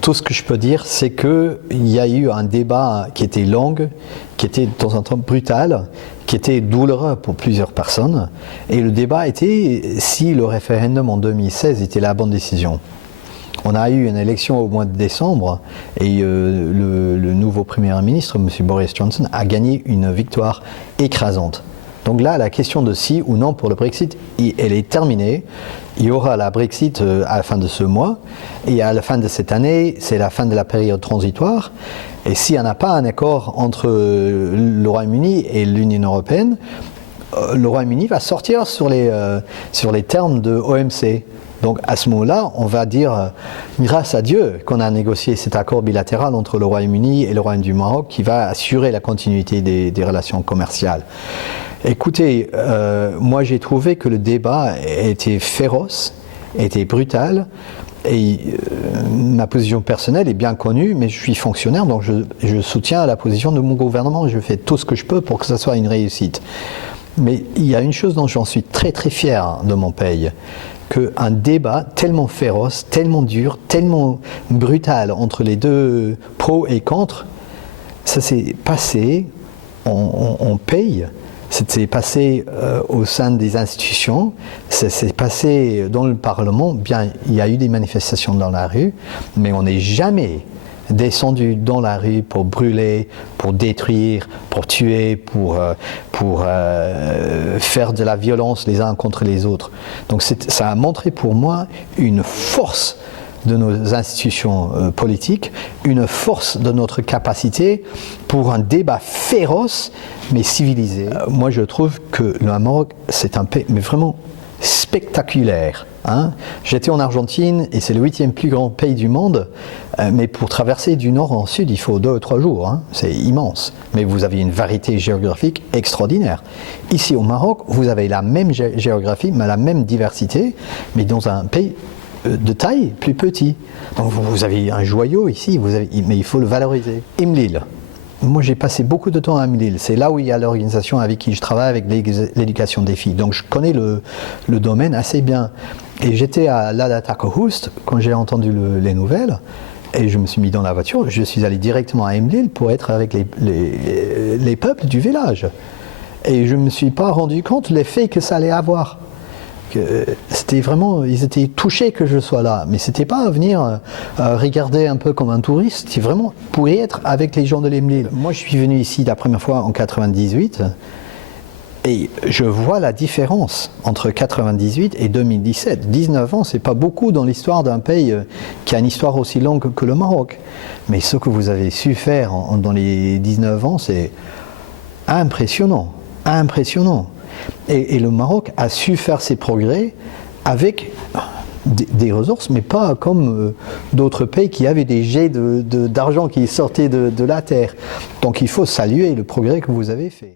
Tout ce que je peux dire, c'est qu'il y a eu un débat qui était long, qui était de temps en temps brutal, qui était douloureux pour plusieurs personnes. Et le débat était si le référendum en 2016 était la bonne décision. On a eu une élection au mois de décembre et le nouveau Premier ministre, M. Boris Johnson, a gagné une victoire écrasante. Donc là, la question de si ou non pour le Brexit, elle est terminée. Il y aura la Brexit à la fin de ce mois et à la fin de cette année, c'est la fin de la période transitoire. Et s'il n'y en a pas un accord entre le Royaume-Uni et l'Union européenne, le Royaume-Uni va sortir sur les termes de OMC. Donc à ce moment-là, on va dire, grâce à Dieu qu'on a négocié cet accord bilatéral entre le Royaume-Uni et le Royaume du Maroc qui va assurer la continuité des relations commerciales. Écoutez, moi j'ai trouvé que le débat était féroce, était brutal, et ma position personnelle est bien connue, mais je suis fonctionnaire, donc je soutiens la position de mon gouvernement, je fais tout ce que je peux pour que ça soit une réussite. Mais il y a une chose dont j'en suis très très fier de mon pays, qu'un débat tellement féroce, tellement dur, tellement brutal entre les deux pros et contre, ça s'est passé, on paye. C'est passé au sein des institutions, c'est passé dans le Parlement. Bien, il y a eu des manifestations dans la rue, mais on n'est jamais descendu dans la rue pour brûler, pour détruire, pour tuer, pour faire de la violence les uns contre les autres. Donc ça a montré pour moi une force de nos institutions politiques, une force de notre capacité pour un débat féroce mais civilisé. Moi je trouve que le Maroc c'est un pays mais vraiment spectaculaire. Hein. J'étais en Argentine et c'est le 8e plus grand pays du monde, mais pour traverser du nord en sud il faut 2 ou 3 jours, hein. C'est immense. Mais vous avez une variété géographique extraordinaire. Ici au Maroc vous avez la même géographie, mais la même diversité, mais dans un pays de taille plus petit. Donc vous avez un joyau ici, mais il faut le valoriser. Imlil. Moi j'ai passé beaucoup de temps à Imlil, c'est là où il y a l'organisation avec qui je travaille, avec l'éducation des filles. Donc je connais le domaine assez bien. Et j'étais à Lada Takohoust quand j'ai entendu les nouvelles, et je me suis mis dans la voiture, je suis allé directement à Imlil pour être avec les peuples du village. Et je ne me suis pas rendu compte de l'effet que ça allait avoir. C'était vraiment, ils étaient touchés que je sois là, mais c'était pas venir regarder un peu comme un touriste, c'était vraiment pour être avec les gens de l'Imlil. Moi je suis venu ici la première fois en 98 et je vois la différence entre 98 et 2017. 19 ans, c'est pas beaucoup dans l'histoire d'un pays qui a une histoire aussi longue que le Maroc. Mais ce que vous avez su faire dans les 19 ans, c'est impressionnant, impressionnant. Et le Maroc a su faire ses progrès avec des ressources, mais pas comme d'autres pays qui avaient des jets d'argent qui sortaient de la terre. Donc il faut saluer le progrès que vous avez fait.